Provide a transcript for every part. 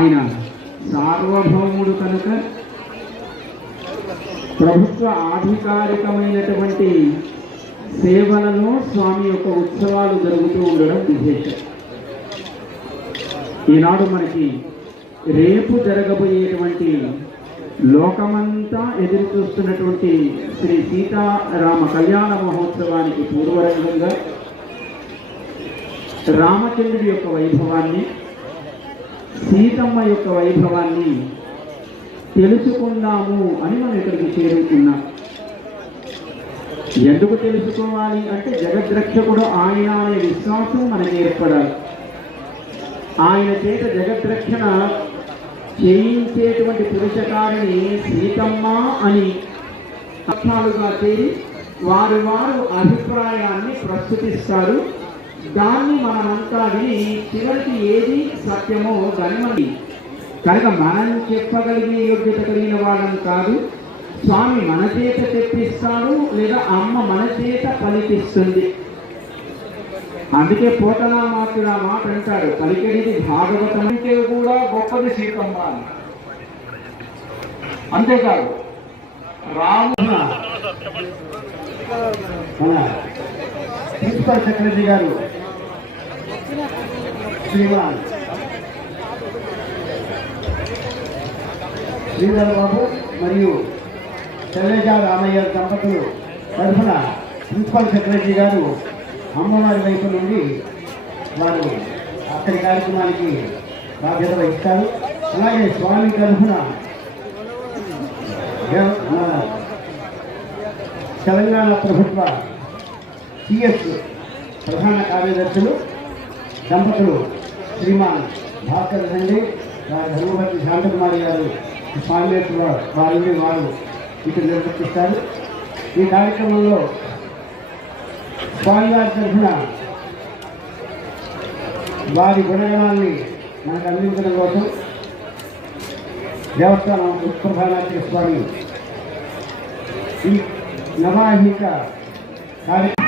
ఆయన సార్వభౌముడు కనుక ప్రభుత్వ ఆధికారికమైనటువంటి సేవలలో స్వామి యొక్క ఉత్సవాలు జరుగుతూ ఉండడం విశేషం. ఈనాడు మనకి రేపు జరగబోయేటువంటి లోకమంతా ఎదురు చూస్తున్నటువంటి శ్రీ సీతారామ కళ్యాణ మహోత్సవానికి పూర్వరంగంగా రామచంద్రుడి యొక్క వైభవాన్ని, సీతమ్మ యొక్క వైభవాన్ని తెలుసుకుందాము అని మనం ఇక్కడికి చేరుకున్నాం. ఎందుకు తెలుసుకోవాలి అంటే జగద్రక్షకుడు ఆయన అనే విశ్వాసం మనకి ఏర్పడాలి. ఆయన చేత జగద్రక్షణ చేయించేటువంటి పురుషకారిని సీతమ్మ అని పక్షాలుగా చేరి వారు అభిప్రాయాన్ని ప్రస్తుతిస్తారు. దాన్ని మనమంతా విని చివరికి ఏది సత్యమో దాన్ని కనుక మనం చెప్పగలిగే యోగ్యత కలిగిన వాళ్ళని కాదు, స్వామి మన చేత తెప్పిస్తాడు లేదా అమ్మ మన చేత పలికిస్తుంది. అందుకే పోతనా మాత్రుడు ఆ మాట అంటాడు, పలికేది భాగవతం అంటే కూడా గొప్పది సీతమ్మ అని. అంతేకాదు రామున ప్రిన్సిపల్ సెక్రటరీ గారు శ్రీమాన్ శ్రీధర్ బాబు మరియు శైలజ రామయ్య దంపతులు తరఫున ప్రిన్సిపల్ సెక్రటరీ గారు అమ్మవారి వైపు నుండి వారు అక్కడి కార్యక్రమానికి బాధ్యత వహిస్తారు. అలాగే స్వామి తరఫున తెలంగాణ ప్రభుత్వ సిఎస్ ప్రధాన కార్యదర్శులు దంపతులు శ్రీమాన్ భాస్కర్ రెడ్డి వారి ధర్మపతి శాంతకుమారి గారు స్వామి వారు ఇక్కడ నిర్వర్తిస్తారు. ఈ కార్యక్రమంలో స్వామివారి తరఫున వారి గుణగణాన్ని మనకు అందించడం కోసం దేవస్థానం ఉత్ప్రధానాచార్య స్వామి ఈ నవాహిక కార్యక్రమం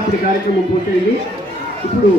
మార్పిడి కార్యక్రమం పూర్తయింది. ఇప్పుడు